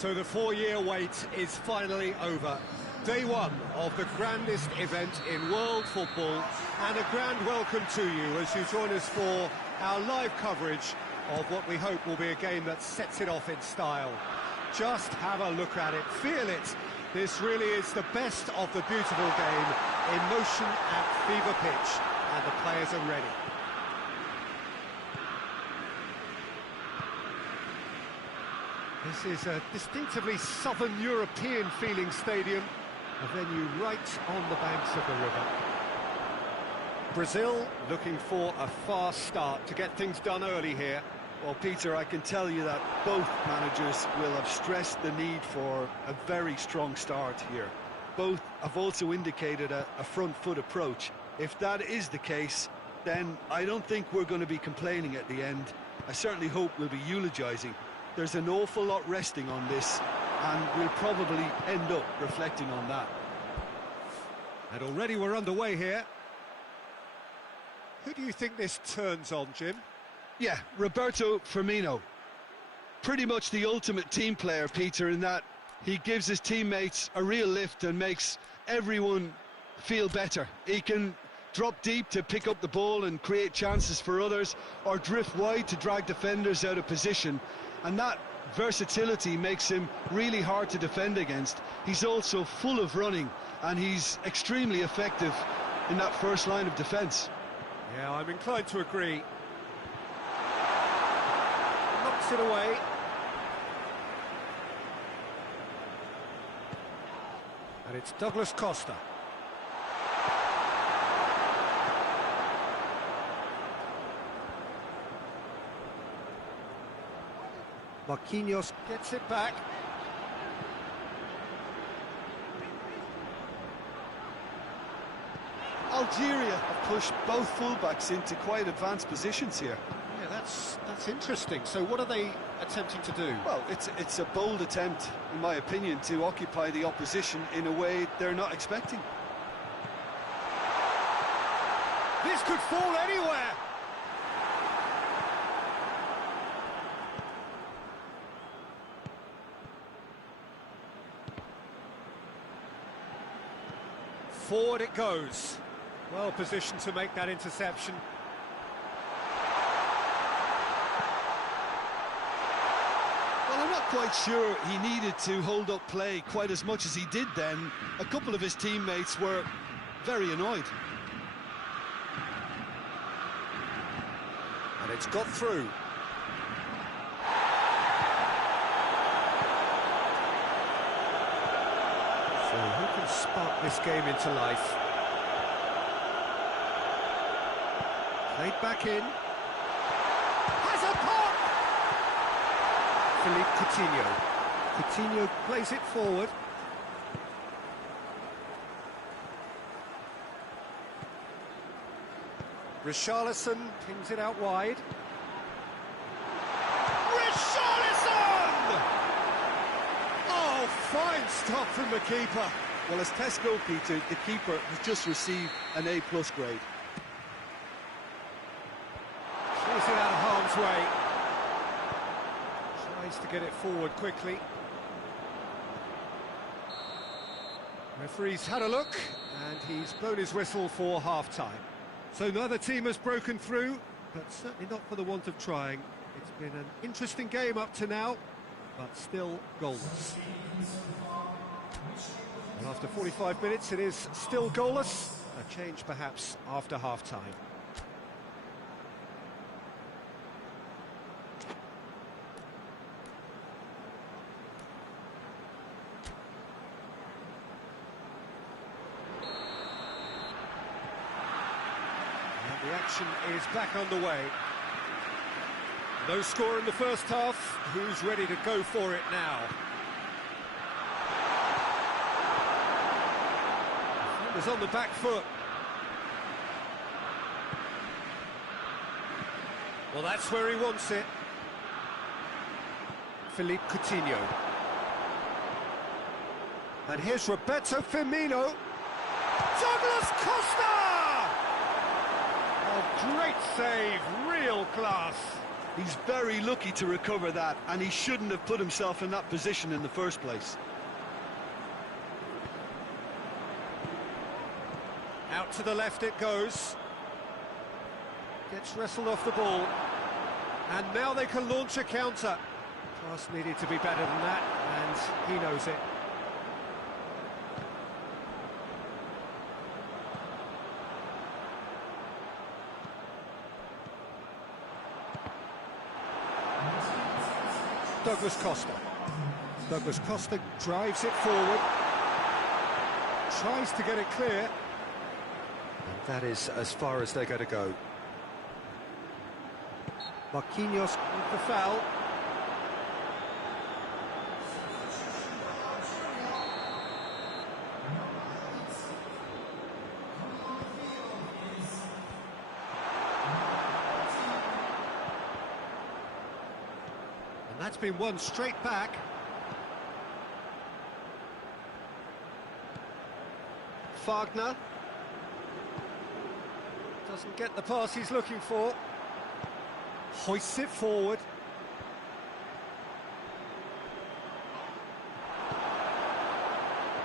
So the 4-year wait is finally over. Day one of the grandest event in world football, and a grand welcome to you as you join us for our live coverage of what we hope will be a game that sets it off in style. Just have a look at it, feel it. This really is the best of the beautiful game in motion at fever pitch, and the players are ready. This is a distinctively southern European feeling stadium, a venue right on the banks of the river. Brazil looking for a fast start to get things done early here. Well, Peter, I can tell you that both managers will have stressed the need for a very strong start here. Both have also indicated a front foot approach. If that is the case, then I don't think we're going to be complaining at the end. I certainly hope we'll be eulogising. There's an awful lot resting on this, and we'll probably end up reflecting on that. And already we're underway here. Who do you think this turns on, Jim? Yeah, Roberto Firmino. Pretty much the ultimate team player, Peter, in that he gives his teammates a real lift and makes everyone feel better. He can drop deep to pick up the ball and create chances for others, or drift wide to drag defenders out of position. And that versatility makes him really hard to defend against. He's also full of running, and he's extremely effective in that first line of defence. Yeah, I'm inclined to agree. Knocks it away. And it's Douglas Costa. Marquinhos gets it back. Algeria have pushed both fullbacks into quite advanced positions here. Yeah, that's interesting. So what are they attempting to do? Well, it's a bold attempt, in my opinion, to occupy the opposition in a way they're not expecting. This could fall anywhere! Forward it goes. Well positioned to make that interception. Well, I'm not quite sure he needed to hold up play quite as much as he did then. A couple of his teammates were very annoyed. And it's got through. So who can spark this game into life? Played back in. Has a pop! Philippe Coutinho. Coutinho plays it forward. Richarlison pings it out wide. Richarlison! Oh, fine stop from the keeper. Well, as Tesco, Peter, the keeper has just received an A+ grade. Clears it out of harm's way. Tries to get it forward quickly. Referee's had a look, and he's blown his whistle for half-time. So neither team has broken through, but certainly not for the want of trying. It's been an interesting game up to now, but still goalless. And after 45 minutes, it is still goalless. A change perhaps after half-time. The action is back underway. No score in the first half. Who's ready to go for it now? Defenders on the back foot. Well, that's where he wants it. Philippe Coutinho. And here's Roberto Firmino. Douglas Costa! Oh, great save, real class. He's very lucky to recover that, and he shouldn't have put himself in that position in the first place. Out to the left it goes. Gets wrestled off the ball. And now they can launch a counter. Pass needed to be better than that, and he knows it. Douglas Costa. Douglas Costa drives it forward. Tries to get it clear. And that is as far as they're going to go. Marquinhos with the foul. And that's been won straight back. Fagner doesn't get the pass he's looking for. Hoists it forward.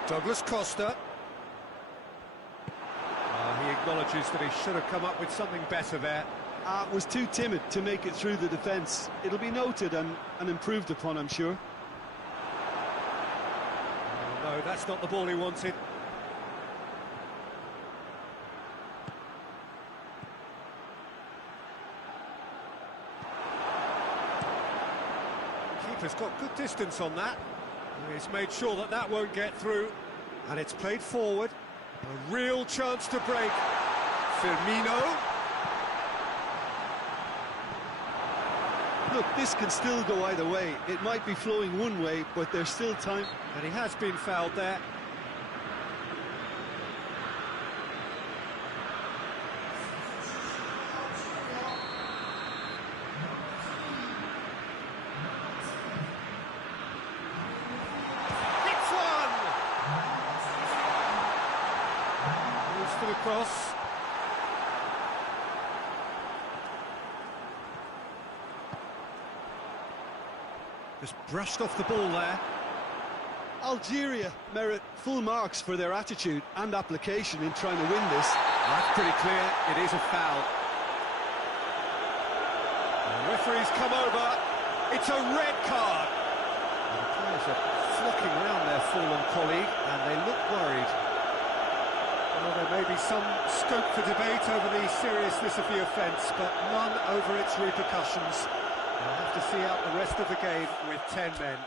Douglas Costa. He acknowledges that he should have come up with something better there. Was too timid to make it through the defence. It'll be noted and improved upon, I'm sure. Oh, no, that's not the ball he wanted. Keeper's got good distance on that. He's made sure that that won't get through. And it's played forward. A real chance to break. Firmino. Look, this can still go either way. It might be flowing one way, but there's still time. And he has been fouled there. It's one! Moves for the cross. Just brushed off the ball there. Algeria merit full marks for their attitude and application in trying to win this. That's pretty clear, it is a foul. The referee's come over, it's a red card. And the players are flocking around their fallen colleague, and they look worried. Well, there may be some scope for debate over the seriousness of the offence, but none over its repercussions. They'll have to see out the rest of the game with 10 men.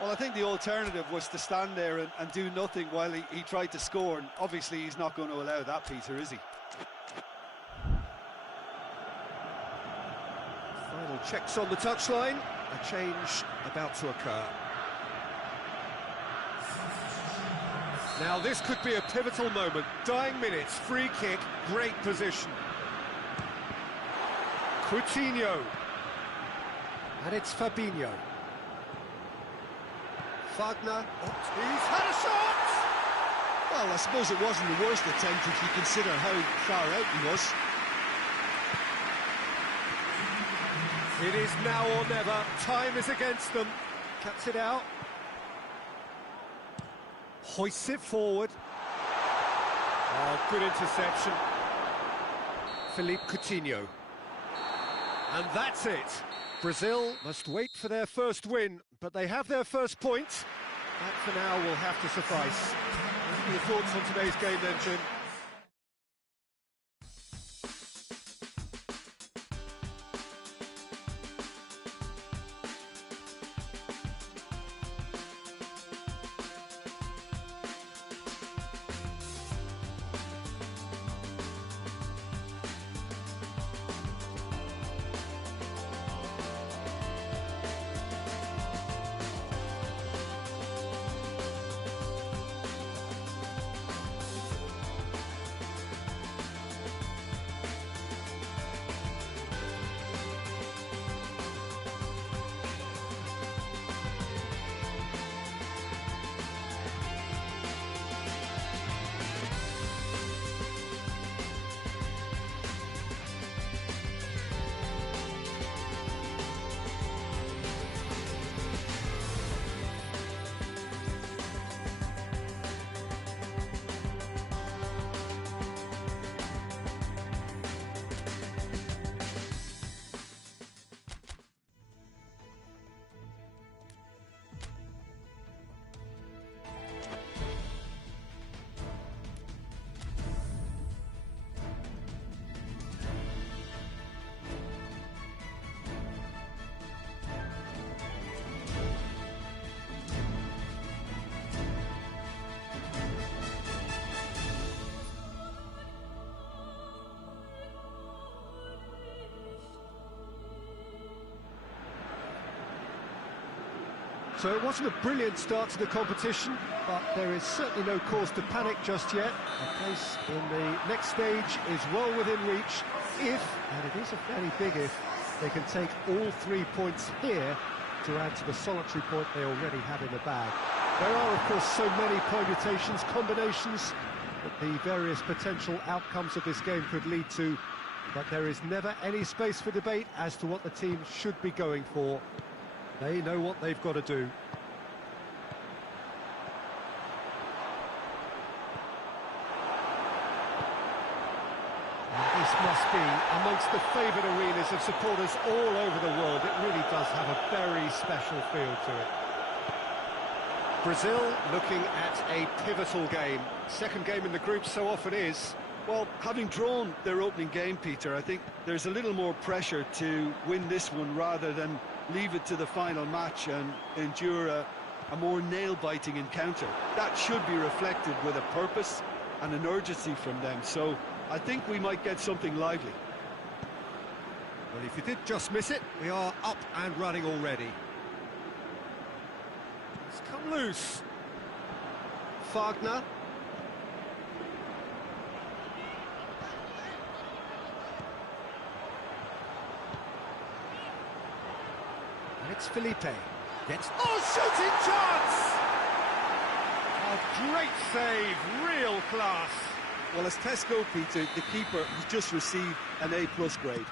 Well, I think the alternative was to stand there and do nothing while he tried to score, and obviously he's not going to allow that, Peter, is he? Final checks on the touchline, a change about to occur. Now this could be a pivotal moment, dying minutes, free kick, great position. Coutinho. And it's Fabinho. Fagner, he's had a shot! Well, I suppose it wasn't the worst attempt if you consider how far out he was. It is now or never, time is against them. Cuts it out. Hoists it forward. Oh, good interception. Philippe Coutinho. And that's it. Brazil must wait for their first win, but they have their first point. That for now will have to suffice. What are your thoughts on today's game then, Jim? So it wasn't a brilliant start to the competition, but there is certainly no cause to panic just yet. A place in the next stage is well within reach if, and it is a fairly big if, they can take all 3 points here to add to the solitary point they already have in the bag. There are, of course, so many permutations, combinations that the various potential outcomes of this game could lead to, but there is never any space for debate as to what the team should be going for. They know what they've got to do. And this must be amongst the favoured arenas of supporters all over the world. It really does have a very special feel to it. Brazil looking at a pivotal game. Second game in the group so often is. Well, having drawn their opening game, Peter, I think there's a little more pressure to win this one rather than leave it to the final match and endure a more nail-biting encounter. That should be reflected with a purpose and an urgency from them, so I think we might get something lively. Well, if you did just miss it, we are up and running already. It's come loose. Fagner. And it's Felipe. Gets... Oh, shooting chance! A great save, real class. Well, as Tesco, Peter, the keeper has just received an A+ grade.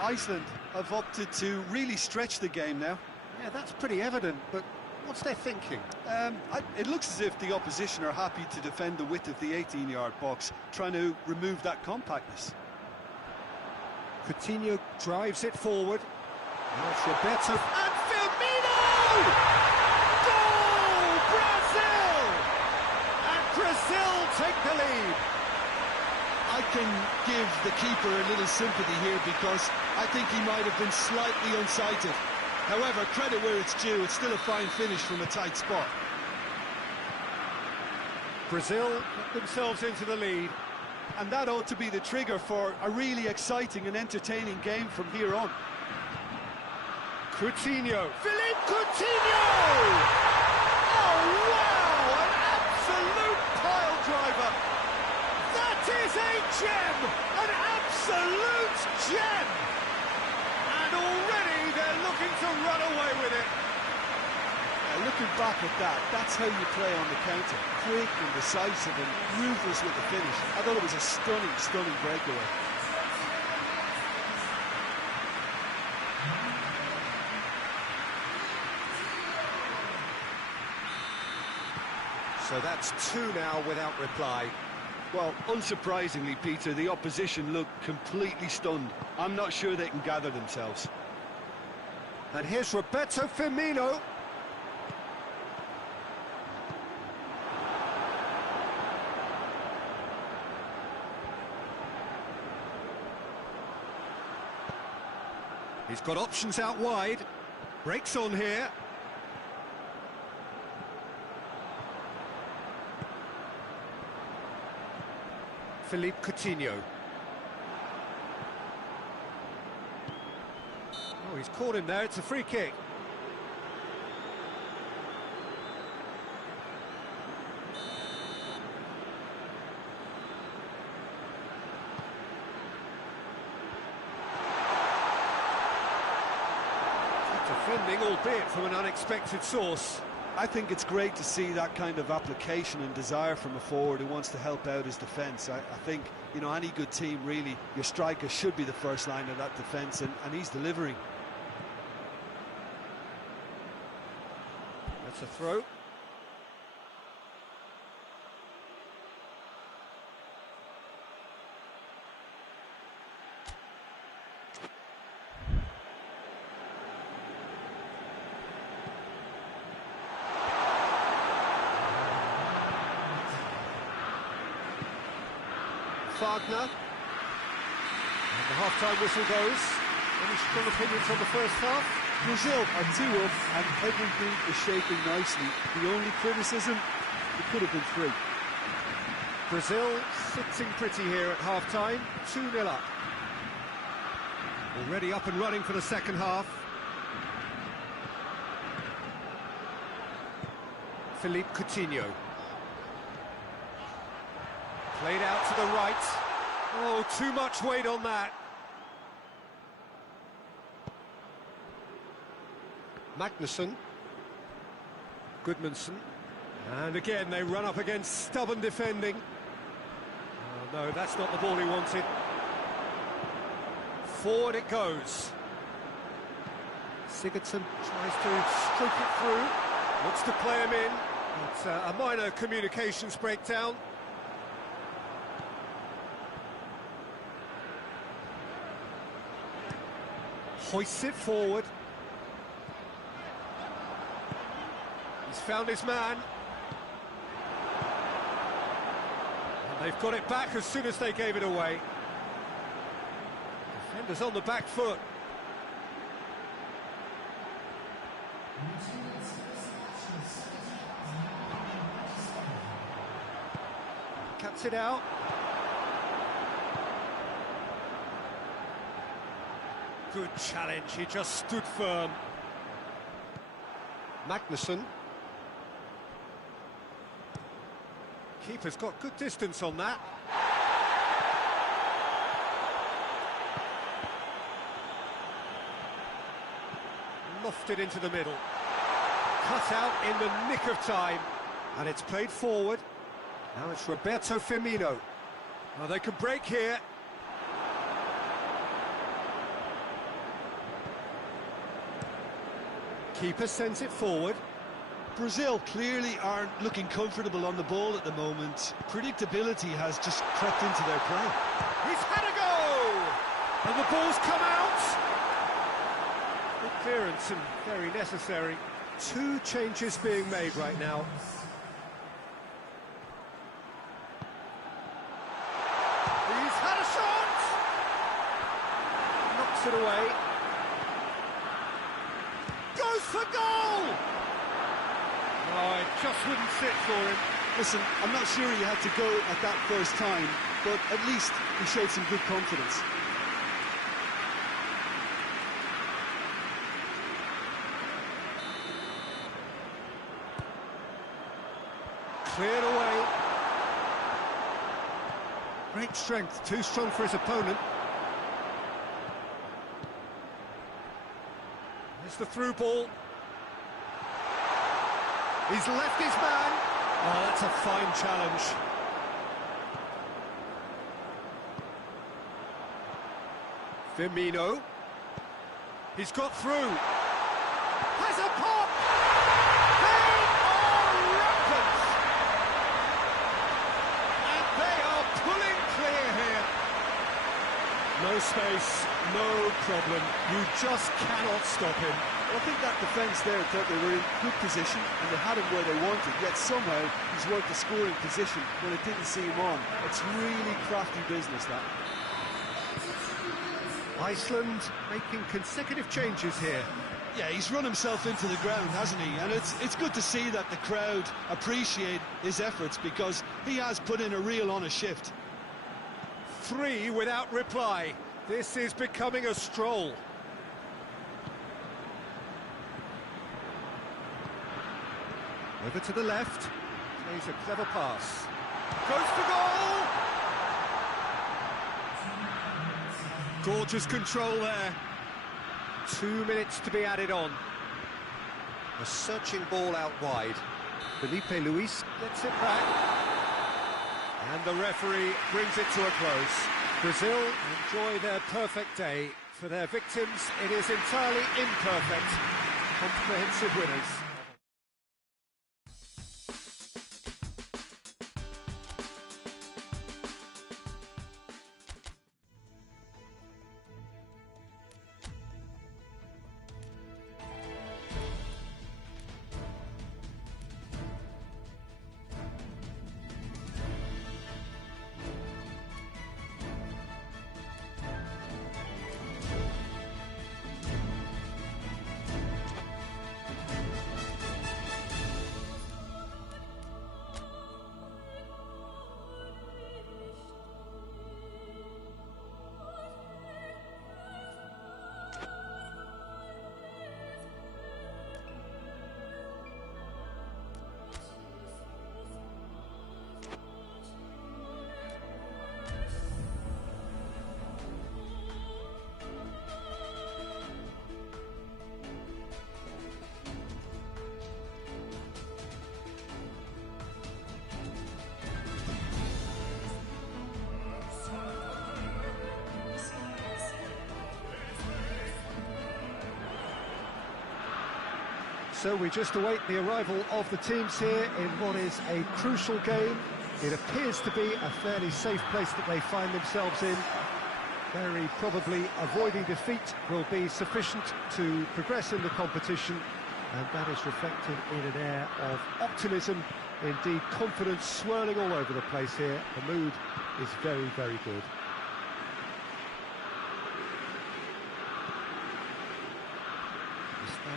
Iceland have opted to really stretch the game now. Yeah, that's pretty evident, but what's their thinking? It looks as if the opposition are happy to defend the width of the 18-yard box, trying to remove that compactness. Coutinho drives it forward. That's Roberto. And Firmino! Goal! Brazil! And Brazil take the lead. I can give the keeper a little sympathy here because I think he might have been slightly unsighted. However, credit where it's due, it's still a fine finish from a tight spot. Brazil put themselves into the lead. And that ought to be the trigger for a really exciting and entertaining game from here on. Coutinho. Philippe Coutinho! Oh, wow! An absolute pile driver! That is a gem! An absolute gem! And already they're looking to run away with it. Looking back at that, that's how you play on the counter. Quick and decisive and ruthless with the finish. I thought it was a stunning, stunning breakaway. So that's two now without reply. Well, unsurprisingly, Peter, the opposition look completely stunned. I'm not sure they can gather themselves. And here's Roberto Firmino. He's got options out wide. Breaks on here. Philippe Coutinho. Oh, he's caught him there. It's a free kick. Defending, albeit from an unexpected source. I think it's great to see that kind of application and desire from a forward who wants to help out his defence. I think, you know, any good team, really, your striker should be the first line of that defence, and he's delivering. That's a throw. Fagner. And the half-time whistle goes. Any strong opinions on the first half? Brazil are 2 up and everything is shaping nicely. The only criticism, it could have been 3. Brazil sitting pretty here at half-time, 2-0 up. Already up and running for the second half. Philippe Coutinho. Played out to the right. Oh, too much weight on that. Magnusson. Goodmanson. And again, they run up against stubborn defending. Oh, no, that's not the ball he wanted. Forward it goes. Sigurdsson tries to stroke it through. Looks to play him in. It's a minor communications breakdown. Hoists it forward. He's found his man. And they've got it back as soon as they gave it away. Defenders on the back foot. Cuts it out. Good challenge, he just stood firm. Magnusson. Keeper's got good distance on that. Lofted into the middle. Cut out in the nick of time. And it's played forward. Now it's Roberto Firmino. Oh, they can break here. Keeper sends it forward. Brazil clearly aren't looking comfortable on the ball at the moment. Predictability has just crept into their play. He's had a go! And the ball's come out! Good clearance and very necessary. Two changes being made right now. He's had a shot! Knocks it away. Goes for goal! Oh, it just wouldn't sit for him. Listen, I'm not sure he had to go at that first time, but at least he showed some good confidence. Cleared away. Great strength, too strong for his opponent. There's the through ball. He's left his man. Oh, that's a fine challenge. Firmino. He's got through. Has a pop! They are rampant! And they are pulling clear here. No space, no problem. You just cannot stop him. I think that defence there thought they were in good position and they had him where they wanted, yet somehow he's worked the scoring position when it didn't see him on. It's really crafty business, that. Iceland making consecutive changes here. Yeah, he's run himself into the ground, hasn't he? And it's good to see that the crowd appreciate his efforts because he has put in a real honest shift. 3 without reply. This is becoming a stroll. Over to the left, plays a clever pass. Goes for goal! Gorgeous control there. 2 minutes to be added on. A searching ball out wide. Felipe Luis gets it back. And the referee brings it to a close. Brazil enjoy their perfect day. For their victims, it is entirely imperfect. Comprehensive winners. So we just await the arrival of the teams here in what is a crucial game. It appears to be a fairly safe place that they find themselves in. Very probably avoiding defeat will be sufficient to progress in the competition, and that is reflected in an air of optimism, indeed confidence swirling all over the place here. The mood is very, very good.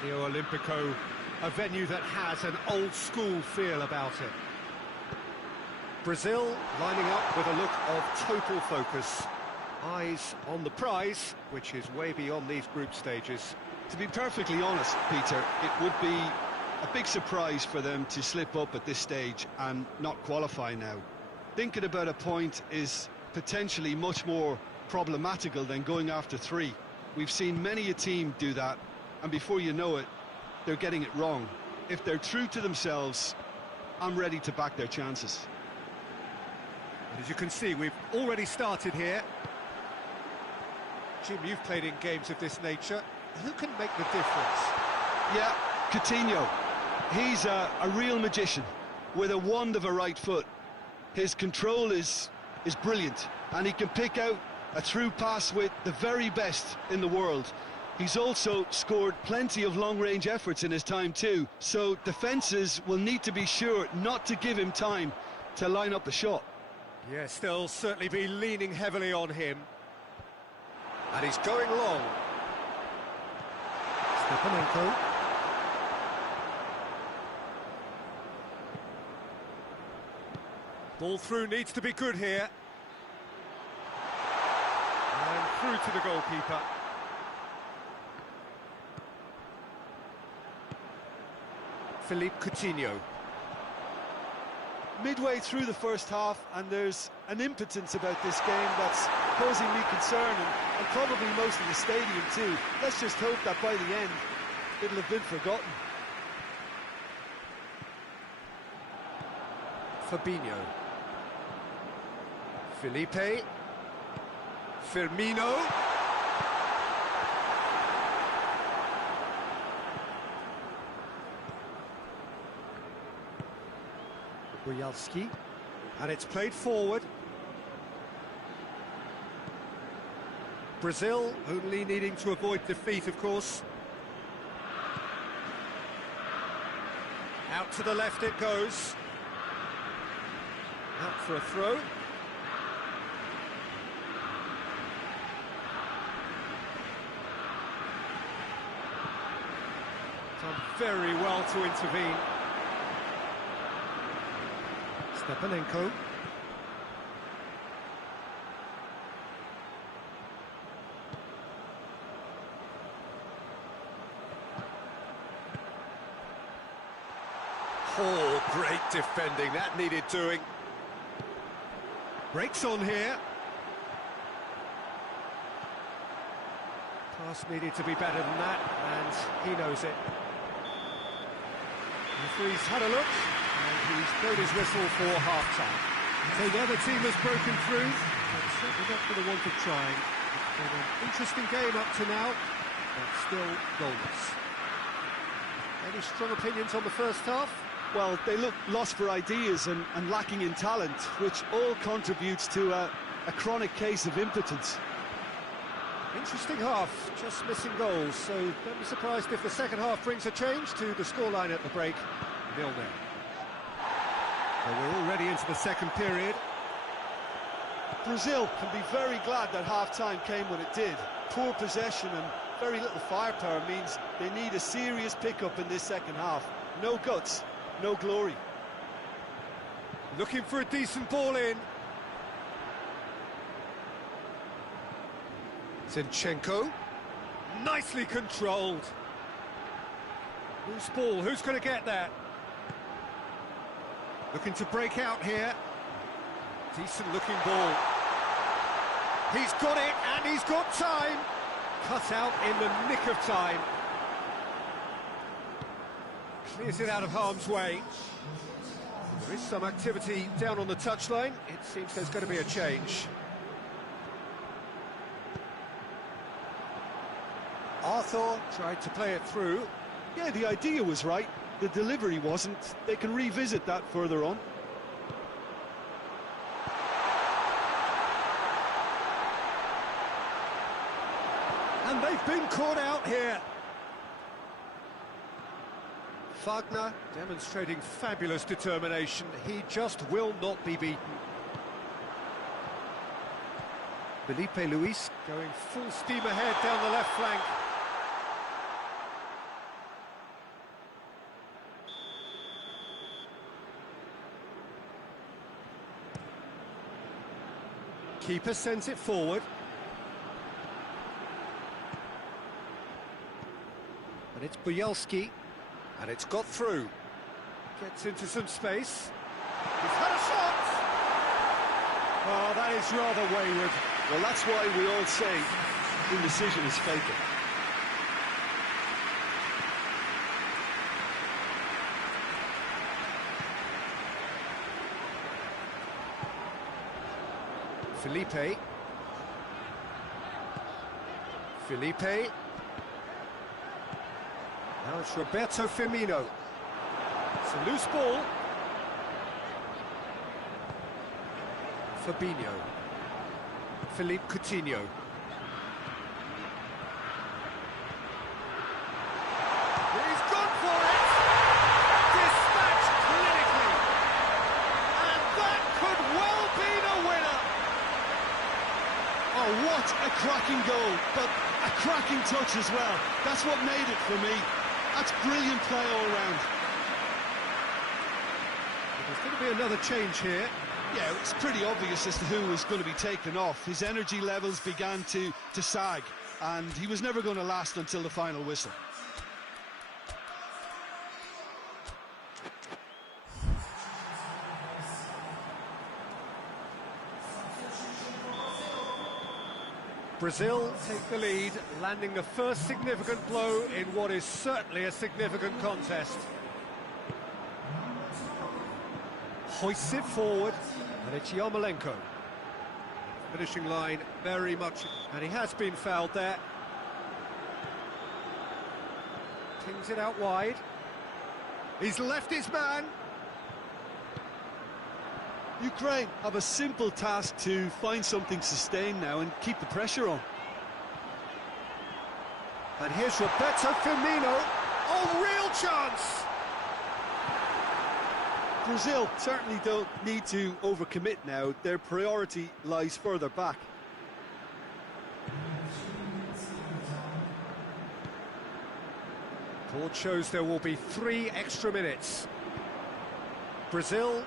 Stadio Olimpico, a venue that has an old-school feel about it. Brazil lining up with a look of total focus. Eyes on the prize, which is way beyond these group stages. To be perfectly honest, Peter, it would be a big surprise for them to slip up at this stage and not qualify now. Thinking about a point is potentially much more problematical than going after 3. We've seen many a team do that, and before you know it, they're getting it wrong. If they're true to themselves, I'm ready to back their chances. As you can see, we've already started here. Jim, you've played in games of this nature. Who can make the difference? Yeah, Coutinho. He's a real magician with a wand of a right foot. His control is brilliant, and he can pick out a through pass with the very best in the world. He's also scored plenty of long-range efforts in his time too, so defences will need to be sure not to give him time to line up the shot. Yes, they'll certainly be leaning heavily on him. And he's going long. Stepanenko. Ball through needs to be good here. And through to the goalkeeper. Philippe Coutinho. Midway through the first half, and there's an impotence about this game that's causing me concern, and probably most of the stadium too. Let's just hope that by the end it'll have been forgotten. Fabinho. Felipe. Firmino. Bojalski, and it's played forward. Brazil only needing to avoid defeat, of course. Out to the left it goes. Out for a throw. Done very well to intervene. Stepanenko. Oh, great defending, that needed doing. Breaks on here. Pass needed to be better than that, and he knows it. The referee's had a look. And he's blown his whistle for half-time. So the other team has broken through, but certainly not for the want of trying. It's been an interesting game up to now, but still goalless. Any strong opinions on the first half? Well, they look lost for ideas and lacking in talent, which all contributes to a chronic case of impotence. Interesting half, just missing goals, so don't be surprised if the second half brings a change to the scoreline at the break, 0-0. Well, we're already into the second period. Brazil can be very glad that half-time came when it did. Poor possession and very little firepower means they need a serious pickup in this second half. No guts, no glory. Looking for a decent ball in. Zinchenko. Nicely controlled. Loose ball, who's going to get that? Looking to break out here. Decent looking ball. He's got it, and he's got time. Cut out in the nick of time. Clears it out of harm's way. There is some activity down on the touchline. It seems there's going to be a change. Arthur tried to play it through. Yeah, the idea was right, the delivery wasn't. They can revisit that further on. And they've been caught out here. Wagner demonstrating fabulous determination. He just will not be beaten. Felipe Luis going full steam ahead down the left flank. Keeper sends it forward. And it's Bujalski. And it's got through. Gets into some space. He's had a shot! Oh, that is rather wayward. Well, that's why we all say indecision is fatal. Felipe. Now it's Roberto Firmino. It's a loose ball. Fabinho. Philippe Coutinho. He's gone for it! Dispatched clinically! And that could well be the winner! Oh, what a cracking goal, but a cracking touch as well. That's what made it for me. That's brilliant play all round. There's going to be another change here. Yeah, it's pretty obvious as to who was going to be taken off. His energy levels began to sag, and he was never going to last until the final whistle. Brazil take the lead, landing the first significant blow in what is certainly a significant contest. Hoists it forward, and it's Yarmolenko. Finishing line very much, and he has been fouled there. Pings it out wide. He's left his man. Ukraine have a simple task to find something sustained now and keep the pressure on. And here's Roberto Firmino. Oh, real chance! Brazil certainly don't need to overcommit now. Their priority lies further back. Board shows there will be 3 extra minutes. Brazil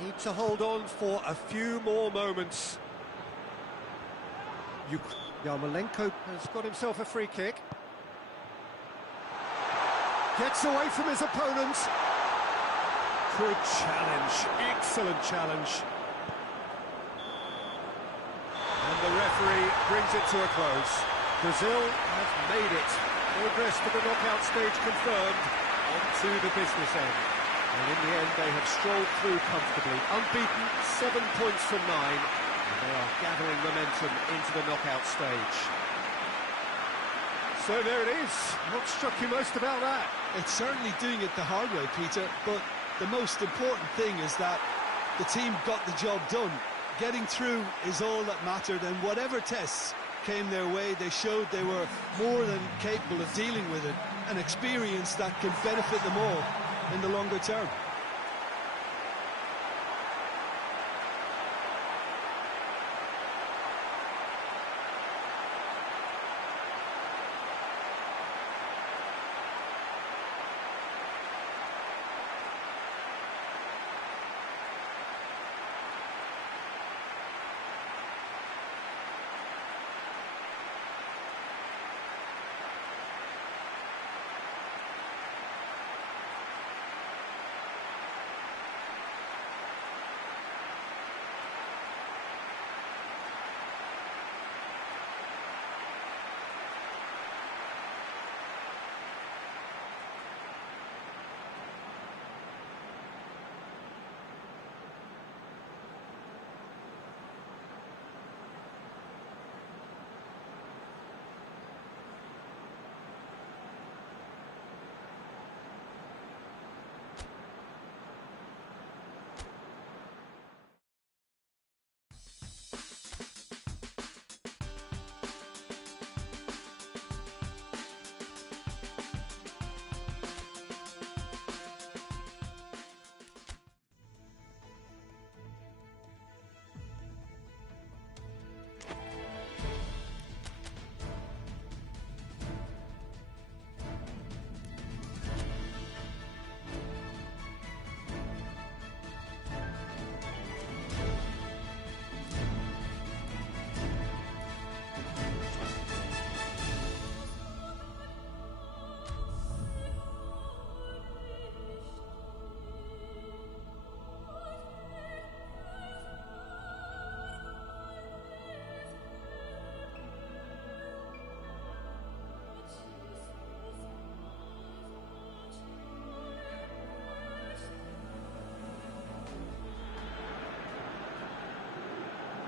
need to hold on for a few more moments. Yarmolenko has got himself a free kick. Gets away from his opponent. Good challenge, excellent challenge. And the referee brings it to a close. Brazil have made it. Progress to the knockout stage confirmed. On to the business end. And in the end, they have strolled through comfortably. Unbeaten, 7 points from 9. And they are gathering momentum into the knockout stage. So there it is. What struck you most about that? It's certainly doing it the hard way, Peter, but the most important thing is that the team got the job done. Getting through is all that mattered, and whatever tests came their way, they showed they were more than capable of dealing with it. An experience that can benefit them all in the longer term.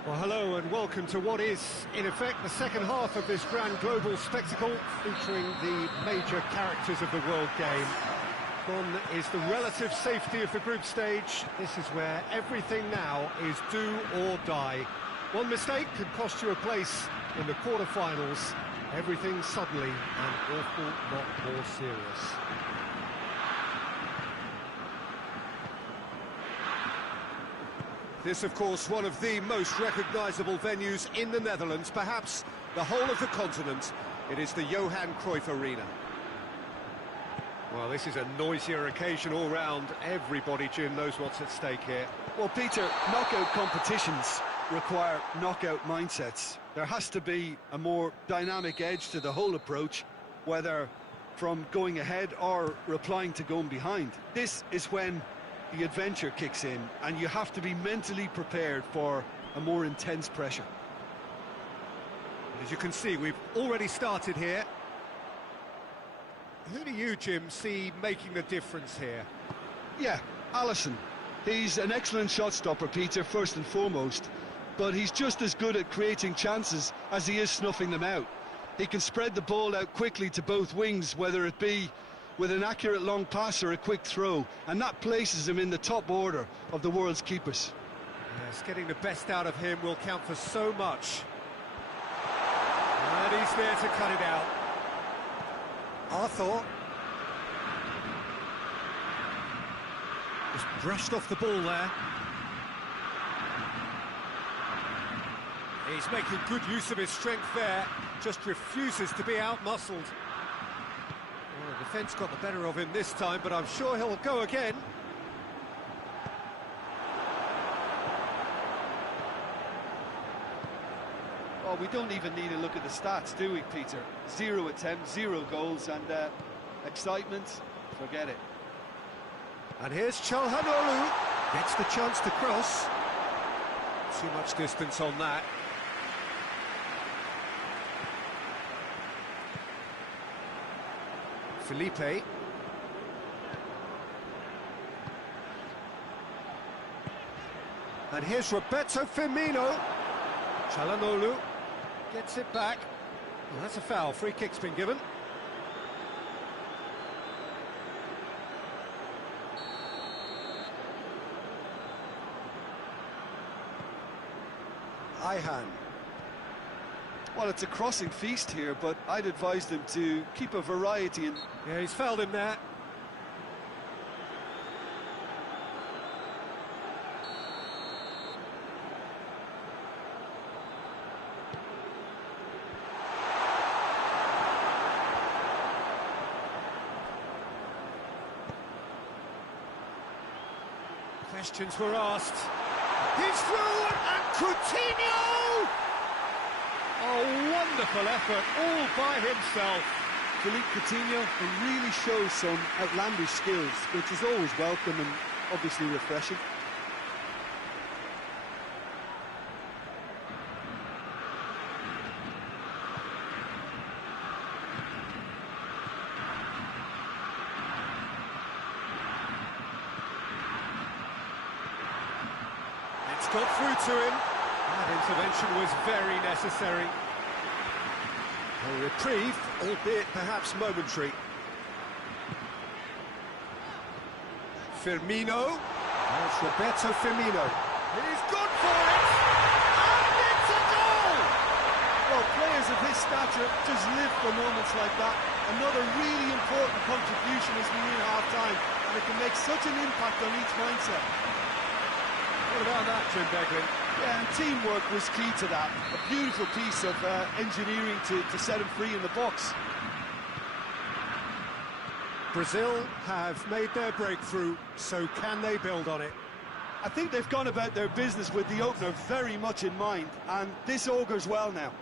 Well, hello and welcome to what is, in effect, the second half of this grand global spectacle featuring the major characters of the world game. One is the relative safety of the group stage. This is where everything now is do or die. One mistake could cost you a place in the quarter-finals. Everything suddenly an awful lot more serious. This, of course, one of the most recognisable venues in the Netherlands, perhaps the whole of the continent. It is the Johan Cruyff Arena. Well, this is a noisier occasion all round. Everybody, Jim, knows what's at stake here. Well, Peter, knockout competitions require knockout mindsets. There has to be a more dynamic edge to the whole approach, whether from going ahead or replying to going behind. This is when the adventure kicks in, and you have to be mentally prepared for a more intense pressure. As you can see, we've already started here. Who do you, Jim, see making the difference here? Yeah, Alisson. He's an excellent shot stopper, Peter, first and foremost, but he's just as good at creating chances as he is snuffing them out. He can spread the ball out quickly to both wings, whether it be with an accurate long pass or a quick throw, and that places him in the top order of the world's keepers. Yes, getting the best out of him will count for so much. And he's there to cut it out. Arthur. Just brushed off the ball there. He's making good use of his strength there, just refuses to be out-muscled. Well, the defence got the better of him this time, but I'm sure he'll go again. Oh, we don't even need to look at the stats, do we, Peter? 0 attempts, 0 goals, and excitement, forget it. And here's Çalhanoğlu, gets the chance to cross. Too much distance on that. Felipe. And here's Roberto Firmino. Çalhanoğlu gets it back. Well, that's a foul. Free kick's been given. Ayhan. Well, it's a crossing feast here, but I'd advise them to keep a variety in. Yeah, he's fouled him there. Questions were asked. He's through, and Coutinho! A wonderful effort, all by himself. Philippe Coutinho really shows some outlandish skills, which is always welcome and obviously refreshing. It's got through to him. That intervention was very necessary. A reprieve, albeit perhaps momentary. Firmino. That's Roberto Firmino. He's gone for it! And it's a goal! Well, players of his stature just live for moments like that. Another really important contribution as we near half-time, and it can make such an impact on each mindset. What about that, Jim Beglin? Yeah, and teamwork was key to that. A beautiful piece of engineering to set him free in the box. Brazil have made their breakthrough, so can they build on it? I think they've gone about their business with the opener very much in mind, and this augurs well now.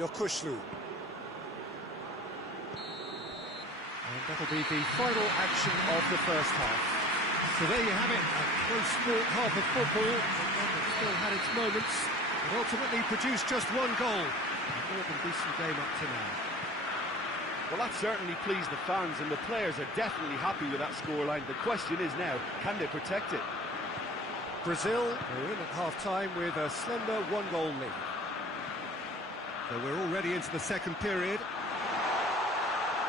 Yokuslu. And that'll be the final action of the first half. So there you have it, a close-fought half of football, one that still had its moments, but ultimately produced just one goal. A more than decent game up to now. Well, that certainly pleased the fans, and the players are definitely happy with that scoreline. The question is now, can they protect it? Brazil are in at half-time with a slender one-goal lead. So we're already into the second period.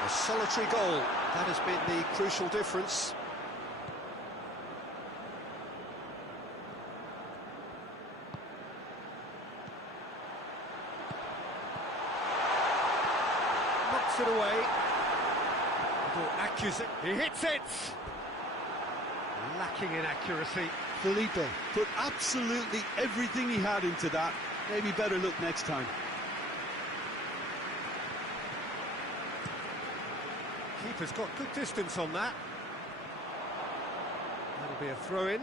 A solitary goal, that has been the crucial difference. Knocks it away. Little accuracy. He hits it! Lacking in accuracy. Felipe put absolutely everything he had into that. Maybe better look next time. Keeper's got good distance on that. That'll be a throw-in.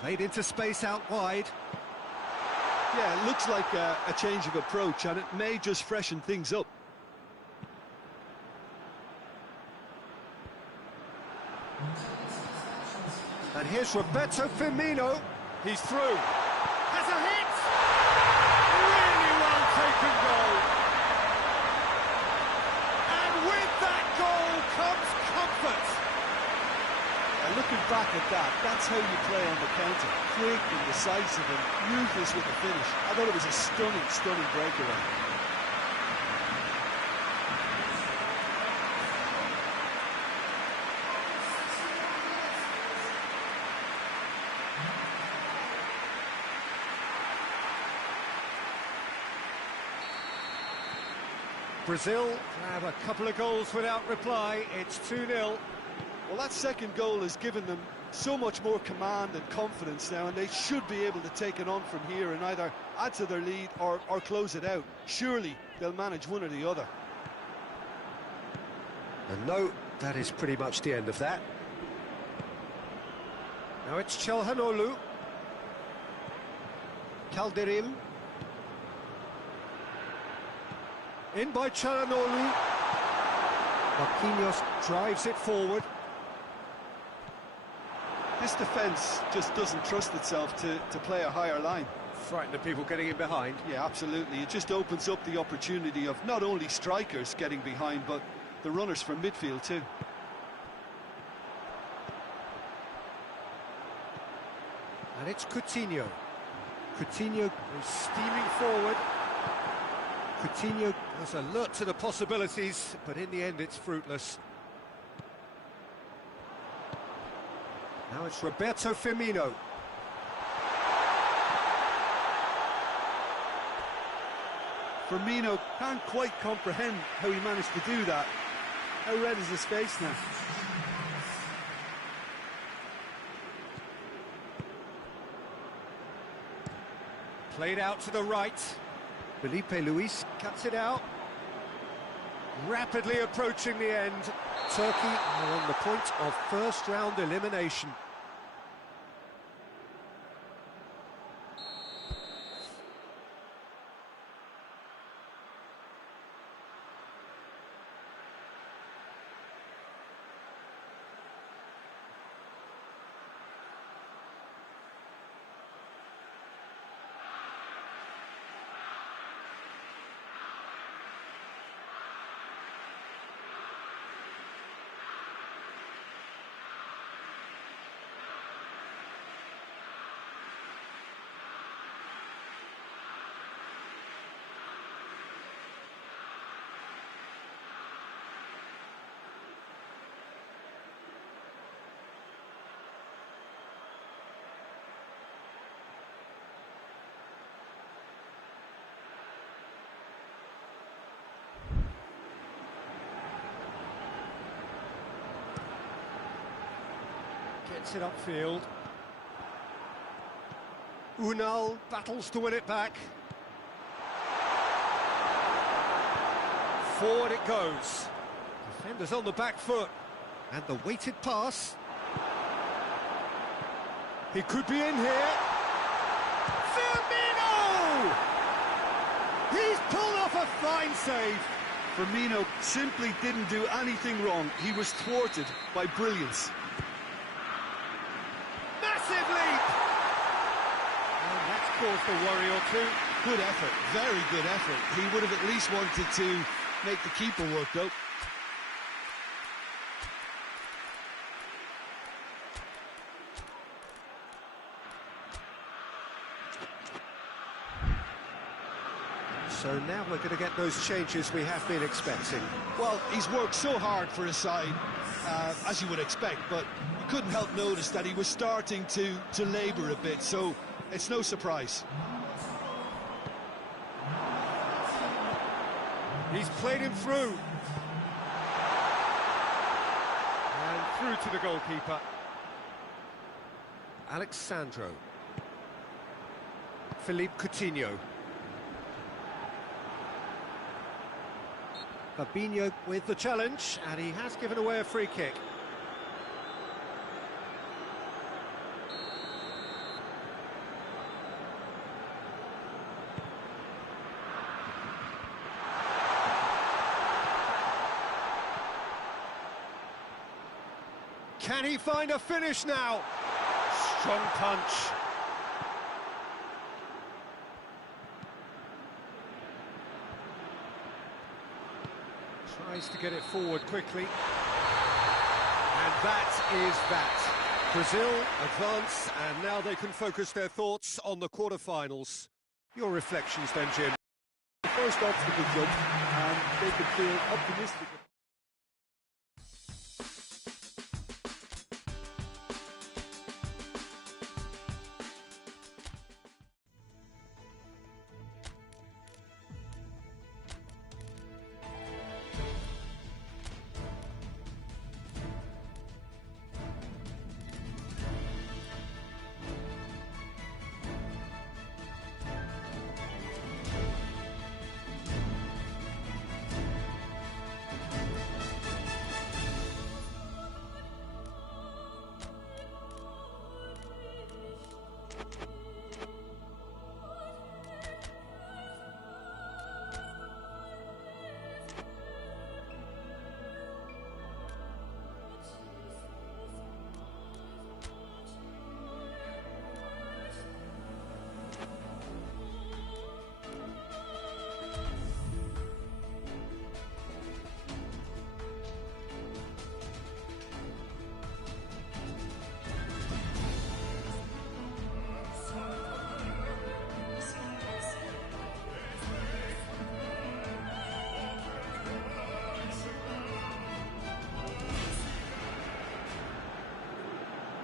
Played into space out wide. Yeah, it looks like a change of approach, and it may just freshen things up. And here's Roberto Firmino. He's through. Has a hit! Really well taken goal. And with that goal comes comfort. And looking back at that, that's how you play on the counter. Quick and decisive and ruthless with the finish. I thought it was a stunning, stunning breakaway. Brazil have a couple of goals without reply. It's 2-0. Well, that second goal has given them so much more command and confidence now, and they should be able to take it on from here and either add to their lead or close it out. Surely they'll manage one or the other. And no, that is pretty much the end of that. Now it's Çalhanoğlu. Calderim. In by Çalhanoğlu. Marquinhos drives it forward. This defence just doesn't trust itself to play a higher line. Frightened of people getting in behind. Yeah, absolutely. It just opens up the opportunity of not only strikers getting behind, but the runners from midfield too. And it's Coutinho. Coutinho is steaming forward. Coutinho is alert to the possibilities, but in the end it's fruitless. Now it's Roberto Firmino. Firmino can't quite comprehend how he managed to do that. How red is his face now? Played out to the right. Felipe Luis cuts it out. Rapidly approaching the end. Turkey are on the point of first-round elimination. Gets it upfield. Unal battles to win it back. Forward it goes. Defenders on the back foot. And the weighted pass. He could be in here. Firmino! He's pulled off a fine save. Firmino simply didn't do anything wrong. He was thwarted by brilliance. Massive leap! And that's caused a worry or two. Good effort, very good effort. He would have at least wanted to make the keeper work, though. So now we're going to get those changes we have been expecting. Well, he's worked so hard for his side, as you would expect, but you couldn't help notice that he was starting to labour a bit, so it's no surprise. He's played him through. And through to the goalkeeper. Alexandro. Philippe Coutinho. Fabinho with the challenge, and he has given away a free kick. Can he find a finish now? Strong punch. Tries to get it forward quickly. And that is that. Brazil advance, and now they can focus their thoughts on the quarter-finals. Your reflections then, Jim. The first obstacle jump, and they could feel optimistic.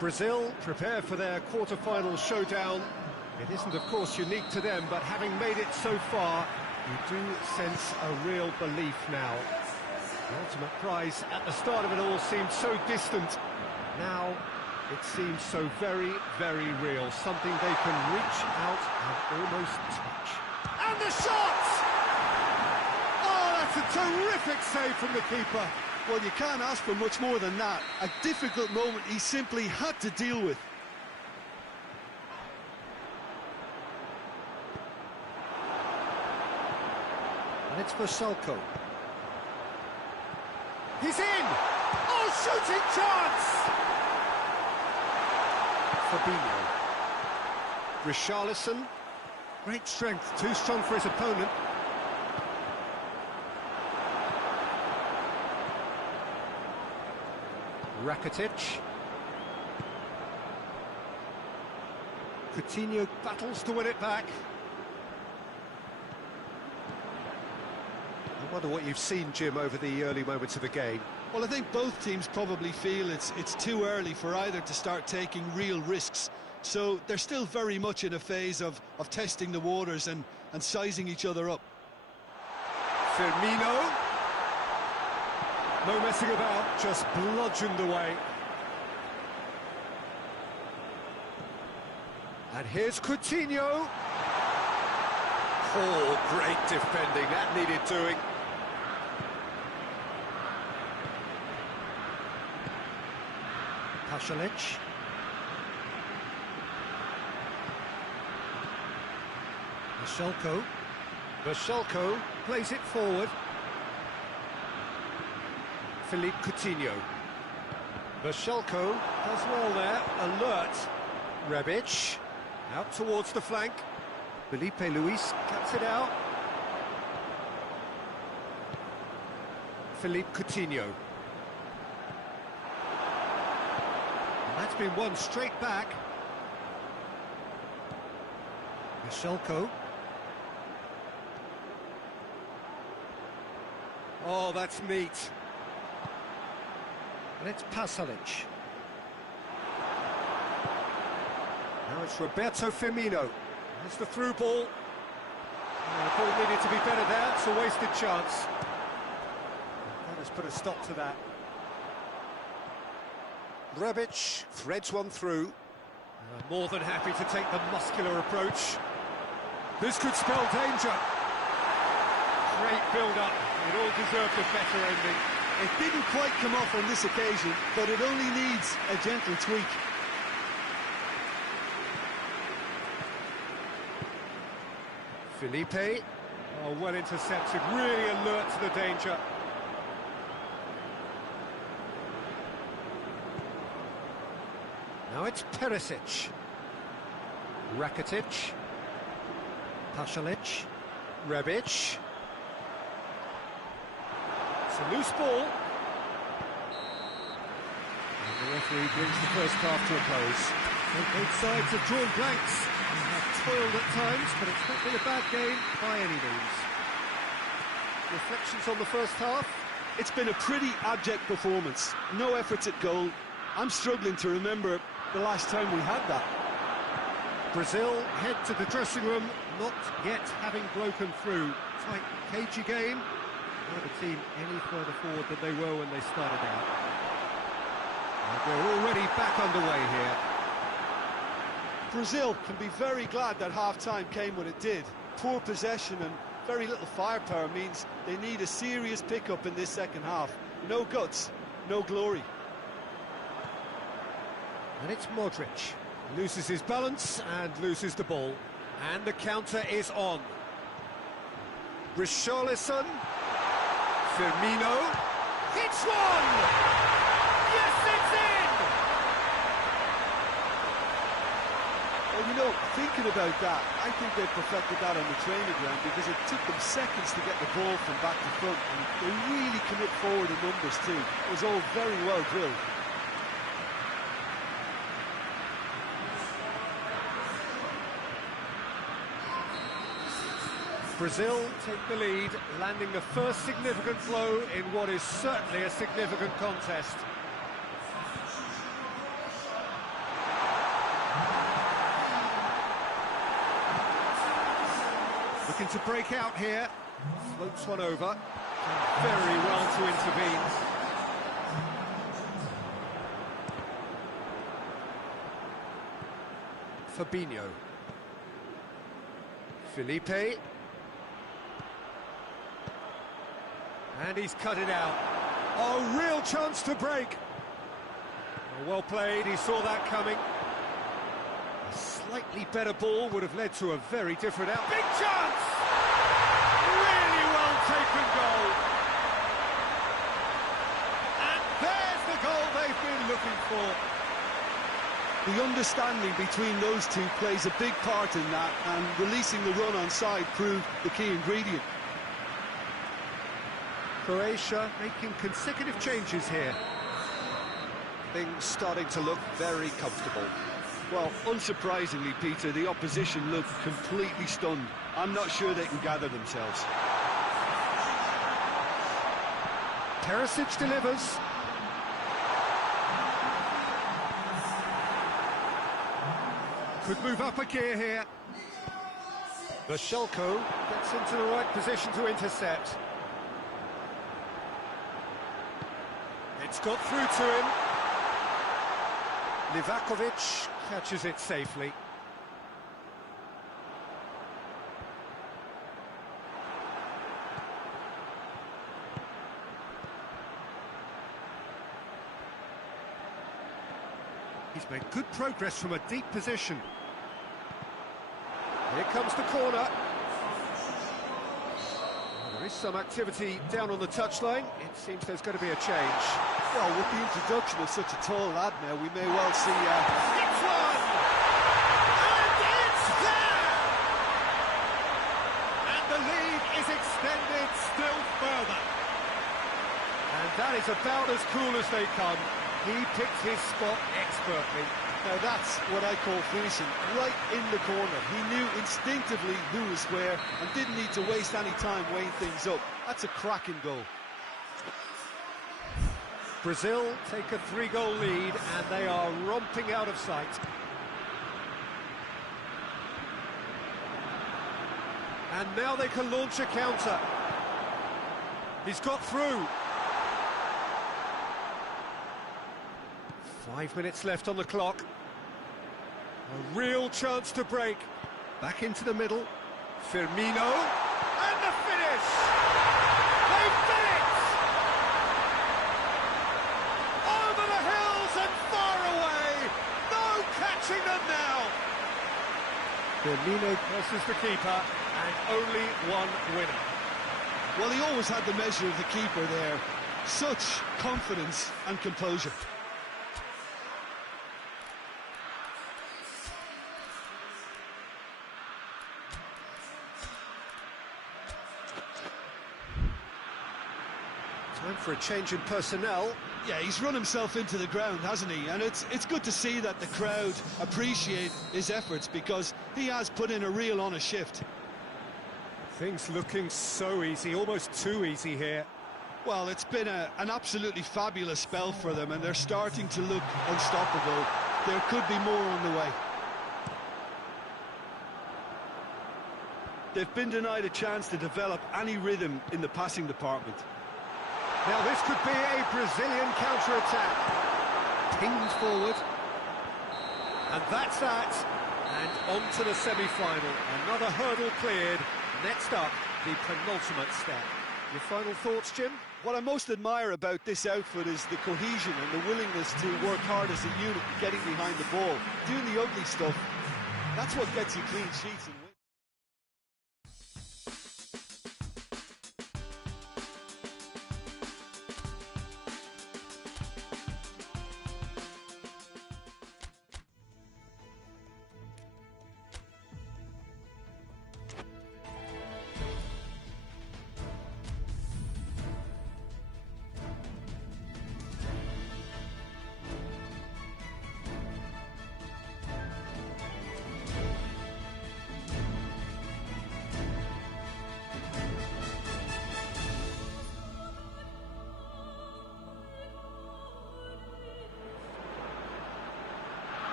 Brazil prepare for their quarter-final showdown. It isn't, of course, unique to them, but having made it so far, you do sense a real belief now. The ultimate prize at the start of it all seemed so distant. Now, it seems so very, very real. Something they can reach out and almost touch. And the shot! Oh, that's a terrific save from the keeper. Well, you can't ask for much more than that. A difficult moment he simply had to deal with. And it's Vasilko. He's in! Oh, shooting chance! Fabinho. Richarlison. Great strength, too strong for his opponent. Rakitic. Coutinho battles to win it back. I wonder what you've seen, Jim, over the early moments of the game. Well, I think both teams probably feel it's too early for either to start taking real risks. So they're still very much in a phase of testing the waters and sizing each other up. Firmino. No messing about, just bludgeoned away. And here's Coutinho. Oh, great defending, that needed doing. Pasalic. Vasilko. Vasilko plays it forward. Philippe Coutinho. Vasilko does well there, alert. Rebic, out towards the flank. Felipe Luis cuts it out. Philippe Coutinho. And that's been won straight back. Vasilko. Oh, that's neat. And it's Pasalic. Now it's Roberto Firmino. There's the through ball. Oh, the ball needed to be better there. It's a wasted chance. That has put a stop to that. Rebic threads one through. More than happy to take the muscular approach. This could spell danger. Great build-up. It all deserved a better ending. It didn't quite come off on this occasion, but it only needs a gentle tweak. Felipe. Oh, well intercepted. Really alert to the danger. Now it's Perisic. Rakitic. Pasalic. Rebic. It's a loose ball. And the referee brings the first half to a close. And both sides have drawn blanks. They have toiled at times, but it's not been a bad game by any means. Reflections on the first half? It's been a pretty abject performance. No efforts at goal. I'm struggling to remember the last time we had that. Brazil head to the dressing room, not yet having broken through. Tight, cagey game. Neither team any further forward than they were when they started out. And we're already back underway here. Brazil can be very glad that half-time came when it did. Poor possession and very little firepower means they need a serious pickup in this second half. No guts, no glory. And it's Modric. Loses his balance and loses the ball. And the counter is on. Richarlison. Firmino. Hits one! Yes, it's in! Well, you know, thinking about that, I think they perfected that on the training ground because it took them seconds to get the ball from back to front. And they really commit forward in numbers too. It was all very well drilled. Brazil take the lead, landing the first significant blow in what is certainly a significant contest. Looking to break out here, floats one over, very well to intervene. Fabinho. Felipe. And he's cut it out. Oh, real chance to break. Oh, well played, he saw that coming. A slightly better ball would have led to a very different out. Big chance! Really well taken goal. And there's the goal they've been looking for. The understanding between those two plays a big part in that, and releasing the run on side proved the key ingredient. Croatia making consecutive changes here. Things starting to look very comfortable. Well, unsurprisingly, Peter, the opposition look completely stunned. I'm not sure they can gather themselves. Perisic delivers. Could move up a gear here. Vashelko gets into the right position to intercept. It's got through to him. Livakovic catches it safely. He's made good progress from a deep position. Here comes the corner. There is some activity down on the touchline. It seems there's going to be a change. Well, with the introduction of such a tall lad now, we may well see... It's one! And it's there! And the lead is extended still further. And that is about as cool as they come. He picked his spot expertly. Now that's what I call finishing, right in the corner. He knew instinctively who was where and didn't need to waste any time weighing things up. That's a cracking goal. Brazil take a 3-goal lead and they are romping out of sight. And now they can launch a counter. He's got through. 5 minutes left on the clock. A real chance to break. Back into the middle. Firmino. And the finish! They've done it! Over the hills and far away! No catching them now! Firmino versus the keeper, and only one winner. Well, he always had the measure of the keeper there. Such confidence and composure. Time for a change in personnel. Yeah, he's run himself into the ground, hasn't he? And it's good to see that the crowd appreciate his efforts, because he has put in a real honest shift. Things looking so easy, almost too easy here. Well, it's been an absolutely fabulous spell for them, and they're starting to look unstoppable. There could be more on the way. They've been denied a chance to develop any rhythm in the passing department. Now this could be a Brazilian counter-attack. Pinged forward. And that's that. And on to the semi-final. Another hurdle cleared. Next up, the penultimate step. Your final thoughts, Jim? What I most admire about this outfit is the cohesion and the willingness to work hard as a unit, getting behind the ball, doing the ugly stuff. That's what gets you clean sheets and wins.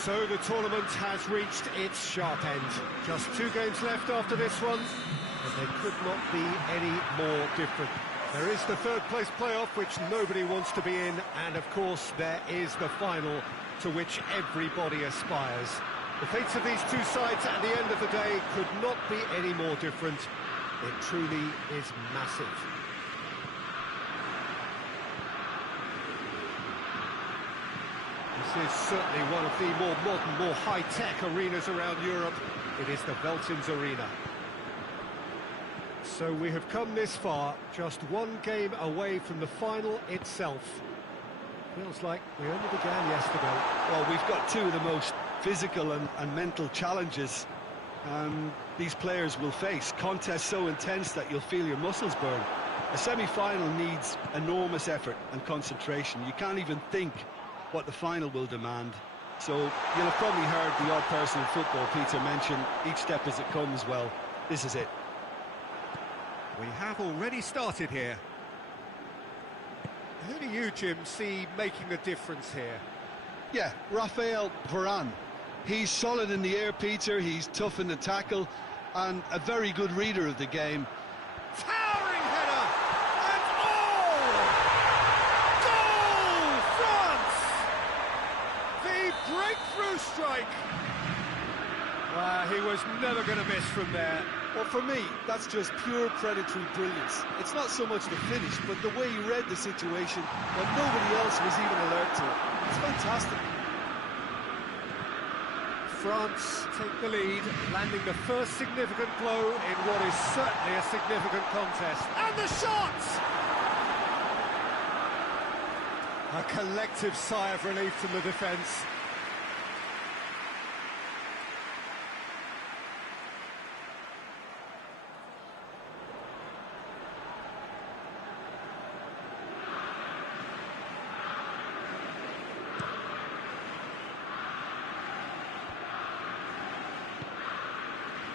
So the tournament has reached its sharp end. Just 2 games left after this one, and they could not be any more different. There is the third place playoff, which nobody wants to be in, and of course there is the final to which everybody aspires. The fates of these two sides at the end of the day could not be any more different. It truly is massive. This is certainly one of the more modern, more high-tech arenas around Europe. It is the Veltins Arena. So we have come this far, just 1 game away from the final itself. Feels like we only began yesterday. Well, we've got 2 of the most physical and mental challenges these players will face. Contests so intense that you'll feel your muscles burn. A semi-final needs enormous effort and concentration. You can't even think what the final will demand. So you'll have probably heard the odd person in football, Peter, mention each step as it comes. Well, this is it. We have already started here. Who do you, Jim, see making the difference here? Yeah, Rafael Varane. He's solid in the air, Peter. He's tough in the tackle and a very good reader of the game. Towering header! And goal! France! The breakthrough strike! He was never going to miss from there. Well, for me, that's just pure predatory brilliance. It's not so much the finish, but the way he read the situation when nobody else was even alert to it. It's fantastic. France take the lead, landing the first significant blow in what is certainly a significant contest. And the shot! A collective sigh of relief from the defence.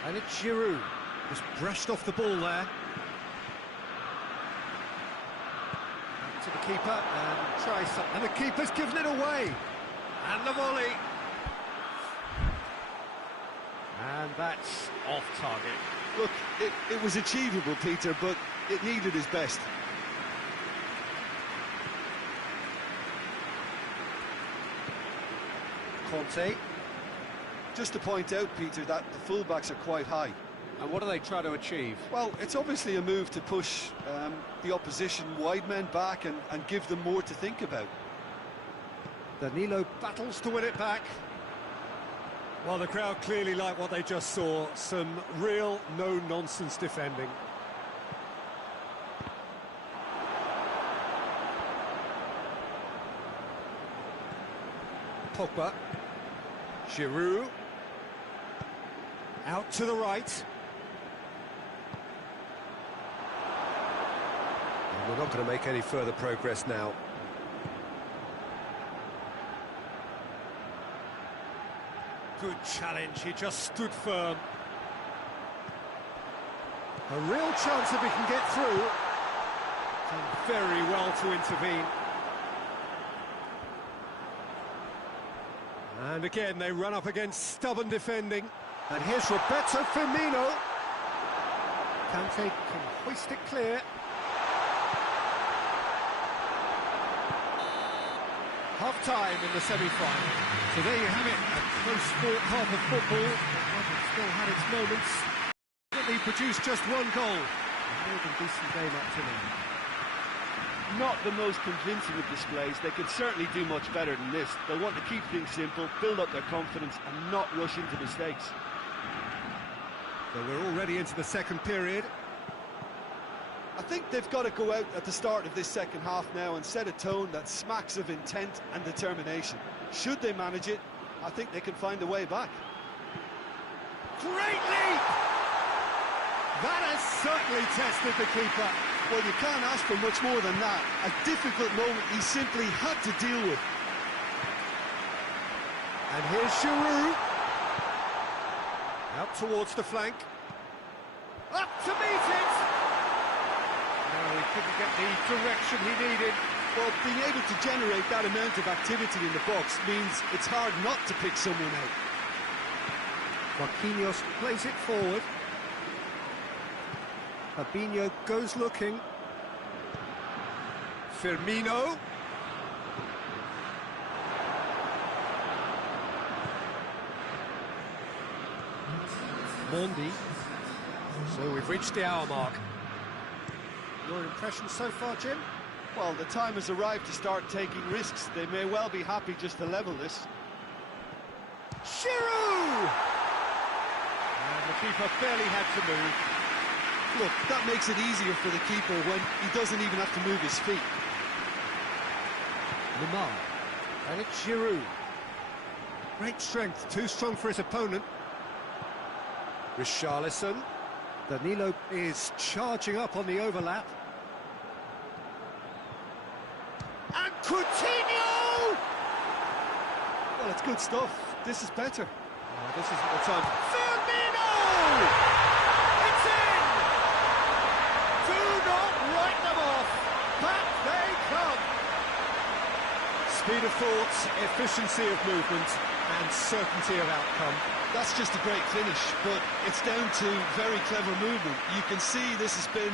And it's Giroud, just brushed off the ball there. keeper and try something. And the keeper's given it away. And the volley. And that's off target. Look, it was achievable, Peter, but it needed his best. Conte. Just to point out, Peter, that the fullbacks are quite high. And what do they try to achieve? Well, it's obviously a move to push the opposition wide men back and give them more to think about. Danilo battles to win it back. Well, the crowd clearly like what they just saw. Some real no-nonsense defending. Pogba. Giroud. Out to the right. And we're not going to make any further progress now. Good challenge, he just stood firm. A real chance if he can get through. Done very well to intervene. And again, they run up against stubborn defending. And here's Roberto Firmino. Kante can hoist it clear. Half-time in the semi-final. So there you have it, a close-fought half of football. It still had its moments. He produced just one goal. A more than decent game up to now. Not the most convincing of displays. They could certainly do much better than this. They'll want to keep things simple, build up their confidence and not rush into mistakes. So we're already into the second period. I think they've got to go out at the start of this second half now and set a tone that smacks of intent and determination. Should they manage it, I think they can find a way back. Great leap! That has certainly tested the keeper. Well, you can't ask for much more than that. A difficult moment he simply had to deal with. And here's Giroud. Out towards the flank. Up to meet it! No, he couldn't get the direction he needed. Well, being able to generate that amount of activity in the box means it's hard not to pick someone out. Marquinhos plays it forward. Fabinho goes looking. Firmino. Mondi. So we've reached the hour mark. Your impression so far, Jim? Well, the time has arrived to start taking risks. They may well be happy just to level this. Giroud! And the keeper barely had to move. Look, that makes it easier for the keeper when he doesn't even have to move his feet. Lamar. And it's Giroud. Great strength, too strong for his opponent. Richarlison. Danilo is charging up on the overlap. And Coutinho! Well, it's good stuff. This is better. Oh, this isn't the time. Firmino! It's in! Do not write them off. Back they come. Speed of thought, efficiency of movement, and certainty of outcome. That's just a great finish, but it's down to very clever movement. You can see this has been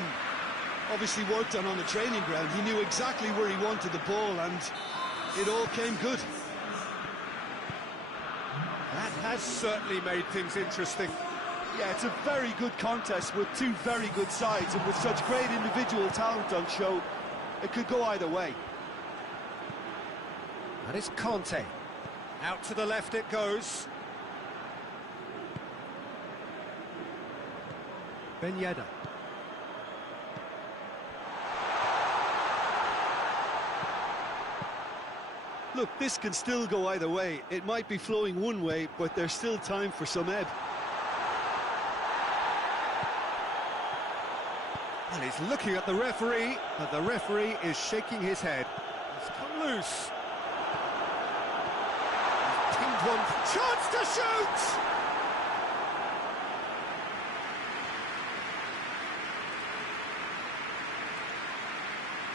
obviously worked on the training ground. He knew exactly where he wanted the ball, and it all came good. That has certainly made things interesting. Yeah, it's a very good contest with two very good sides, and with such great individual talent on show, it could go either way. And it's Conte. Out to the left it goes. Ben Yedder. Look, this can still go either way. It might be flowing one way, but there's still time for some ebb. Well, he's looking at the referee, but the referee is shaking his head. He's come loose. He's pinged one. Chance to shoot!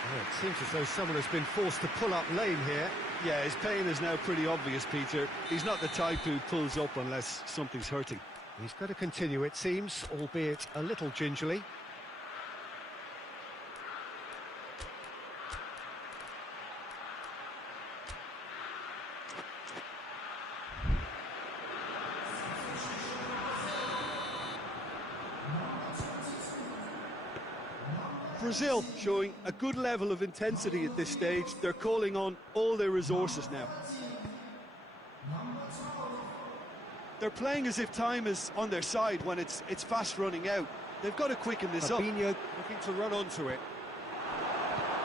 Oh, It seems as though someone has been forced to pull up lane here. Yeah, his pain is now pretty obvious, Peter. He's not the type who pulls up unless something's hurting. He's got to continue, it seems, albeit a little gingerly. Brazil showing a good level of intensity at this stage. They're calling on all their resources now. They're playing as if time is on their side when it's fast running out. They've got to quicken this up. Fabinho looking to run onto it.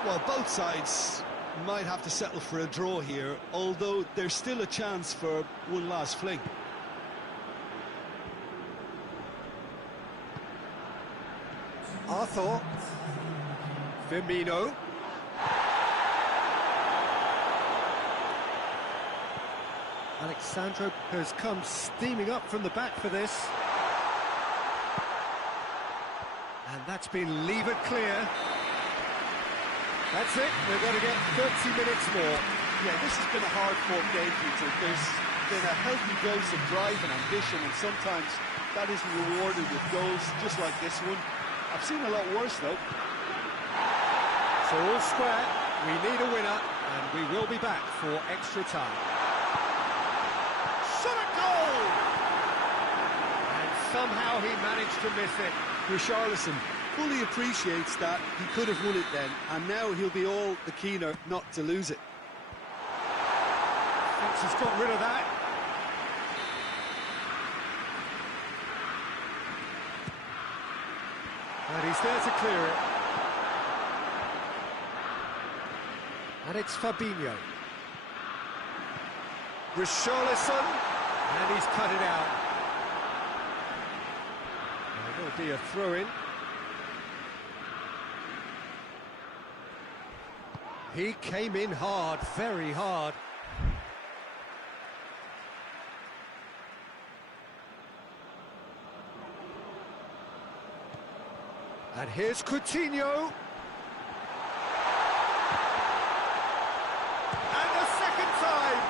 Well, both sides might have to settle for a draw here, although there's still a chance for one last fling. Arthur. Firmino. Alexandro has come steaming up from the back for this. And that's been levered clear. That's it, we're going to get 30 minutes more. Yeah, this has been a hard-fought game, Peter. There's been a healthy dose of drive and ambition, and sometimes that isn't rewarded with goals, just like this one. I've seen a lot worse, though. So all square, we need a winner, and we will be back for extra time. Shot at goal! And somehow he managed to miss it. Richarlison fully appreciates that he could have won it then, and now he'll be all the keener not to lose it. Thinks he's got rid of that. And he's there to clear it. And it's Fabinho. Richarlison, and he's cut it out. There will be a throw-in. He came in hard, very hard. And here's Coutinho. And the second time.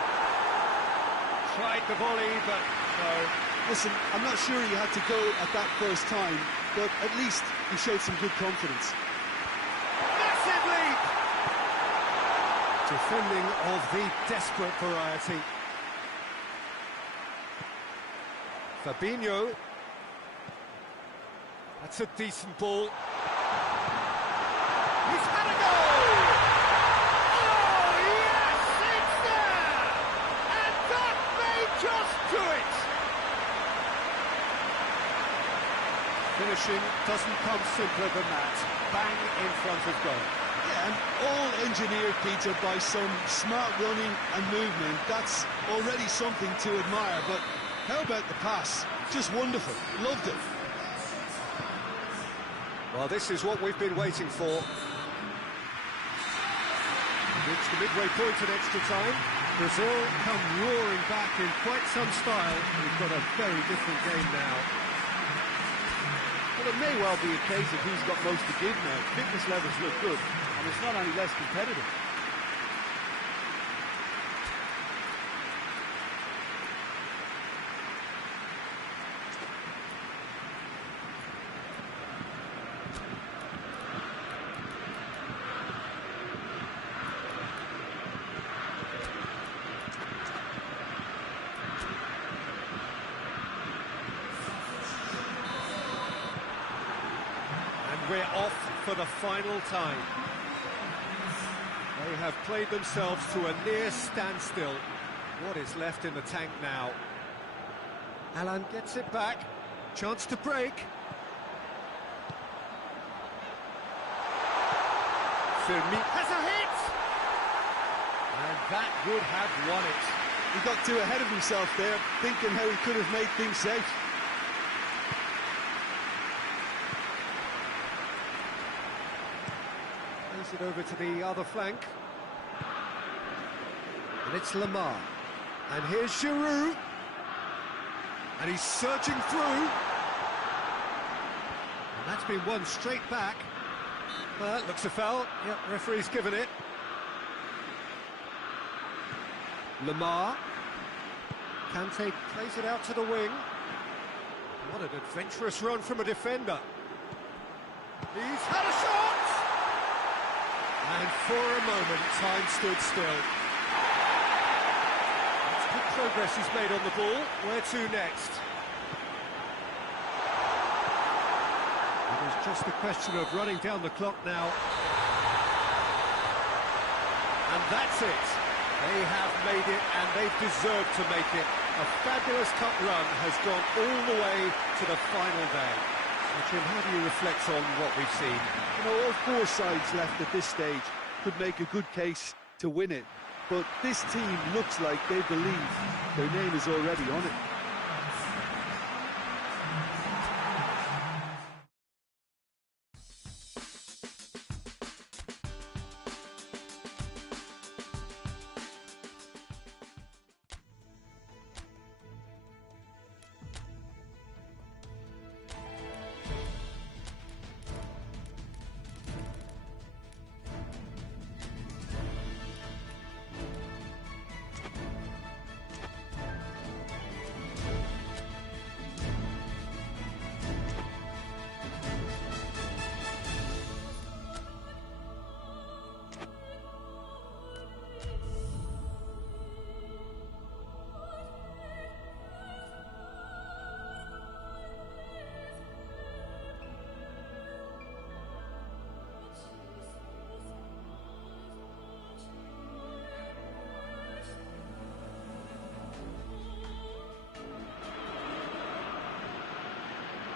Tried the volley, but no. Listen, I'm not sure he had to go at that first time, but at least he showed some good confidence. Massive leap! Defending of the desperate variety. Fabinho. That's a decent ball. He's had a goal! Oh, yes, it's there! And that may just do it! Finishing doesn't come simpler than that. Bang in front of goal. Yeah, and all engineered, Peter, by some smart running and movement. That's already something to admire, but how about the pass? Just wonderful. Loved it. Well, this is what we've been waiting for. Reached the midway point at extra time. Brazil come roaring back in quite some style. We've got a very different game now. Well, it may well be a case of who's got most to give now. Fitness levels look good, and it's not any less competitive. We're off for the final time. They have played themselves to a near standstill. What is left in the tank now? Alan gets it back. Chance to break. Firmino has a hit! And that would have won it. He got too ahead of himself there, thinking how he could have made things safe. Plays it over to the other flank. And it's Lamar. And here's Giroud. And he's surging through. And that's been won straight back. Well, that looks a foul. Yep, referee's given it. Lamar. Kante plays it out to the wing. What an adventurous run from a defender. He's had a shot! And for a moment, time stood still. That's good progress he's made on the ball. Where to next? It is just a question of running down the clock now. And that's it. They have made it, and they've deserved to make it. A fabulous cup run has gone all the way to the final day. So, Jim, how do you reflect on what we've seen? You know, all four sides left at this stage could make a good case to win it, but this team looks like they believe their name is already on it.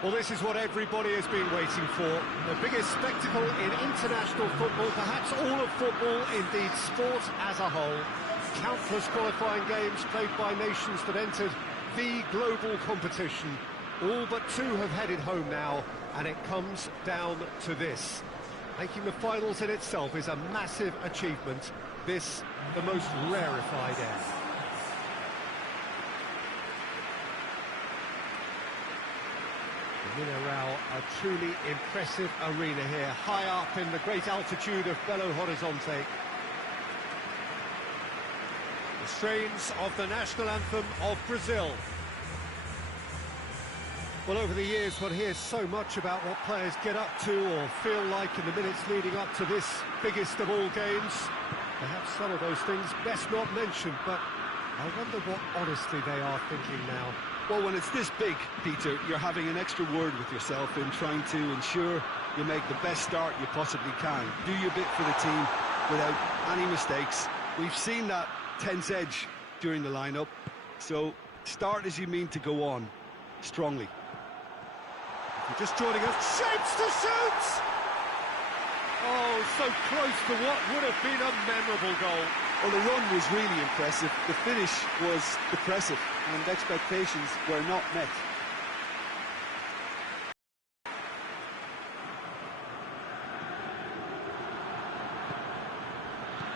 Well, this is what everybody has been waiting for. The biggest spectacle in international football, perhaps all of football, indeed sport as a whole. Countless qualifying games played by nations that entered the global competition. All but two have headed home now, and it comes down to this. Making the finals in itself is a massive achievement. This, the most rarefied air. Mineirão, a truly impressive arena here, high up in the great altitude of Belo Horizonte. The strains of the national anthem of Brazil. Well, over the years, one hears so much about what players get up to or feel like in the minutes leading up to this biggest of all games. Perhaps some of those things best not mentioned, but I wonder what honestly they are thinking now. Well, when it's this big, Peter, you're having an extra word with yourself in trying to ensure you make the best start you possibly can. Do your bit for the team without any mistakes. We've seen that tense edge during the lineup, so start as you mean to go on, strongly. If you're just joining us, shapes to shoot! Oh, so close to what would have been a memorable goal. Well, the run was really impressive, the finish was depressive, and expectations were not met.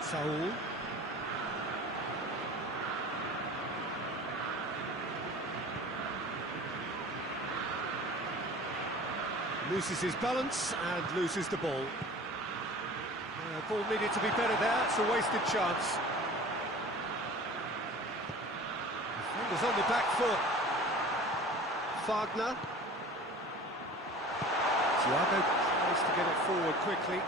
Saul. Loses his balance and loses the ball. Ball needed to be better there, it's a wasted chance. Defenders on the back foot. Fagner. Thiago tries to get it forward quickly.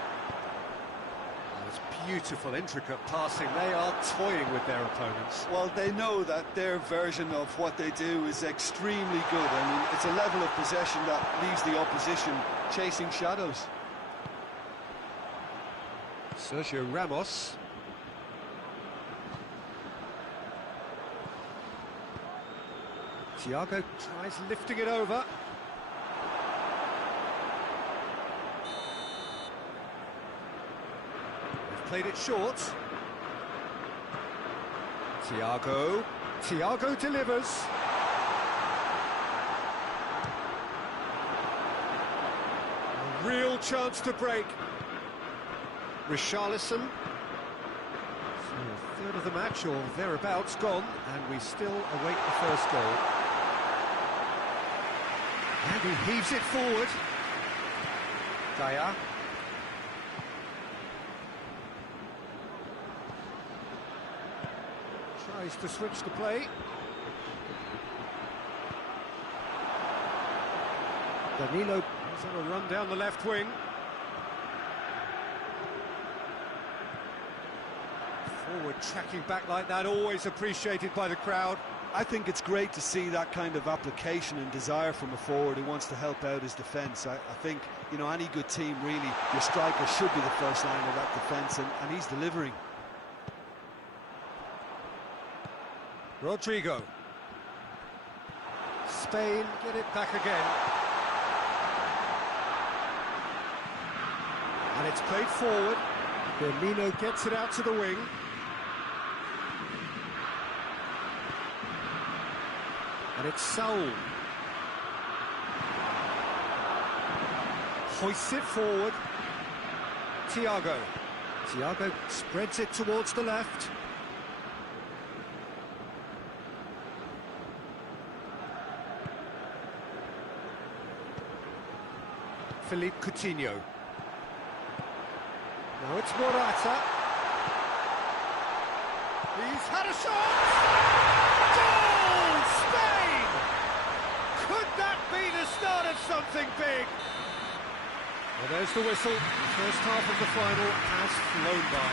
It's beautiful, intricate passing. They are toying with their opponents. Well, they know that their version of what they do is extremely good. I mean, it's a level of possession that leaves the opposition chasing shadows. Sergio Ramos. Thiago tries lifting it over. They've played it short. Thiago. Thiago delivers. A real chance to break. Richarlison. So a third of the match or thereabouts gone, and we still await the first goal. And he heaves it forward. Daya. Tries to switch the play. Danilo is on a run down the left wing. Forward tracking back like that, always appreciated by the crowd. I think it's great to see that kind of application and desire from a forward who wants to help out his defence. I think, you know, any good team, really, your striker should be the first line of that defence, and he's delivering. Rodrigo. Spain get it back again. And it's played forward. Firmino gets it out to the wing. And it's Saul. Hoists it forward. Thiago. Thiago spreads it towards the left. Philippe Coutinho. Now it's Morata. He's had a shot! Goal! Spain! Could that be the start of something big? Well, there's the whistle. The first half of the final has flown by.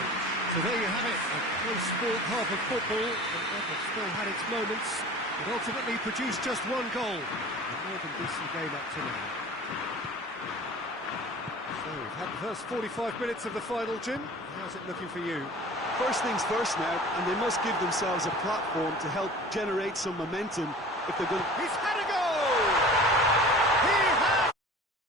So there you have it, a close-fought half of football, but still had its moments. It ultimately produced just one goal. A more than decent game up to now. So we've had the first 45 minutes of the final, Jim. How's it looking for you? First things first now, and they must give themselves a platform to help generate some momentum if they're going to... He's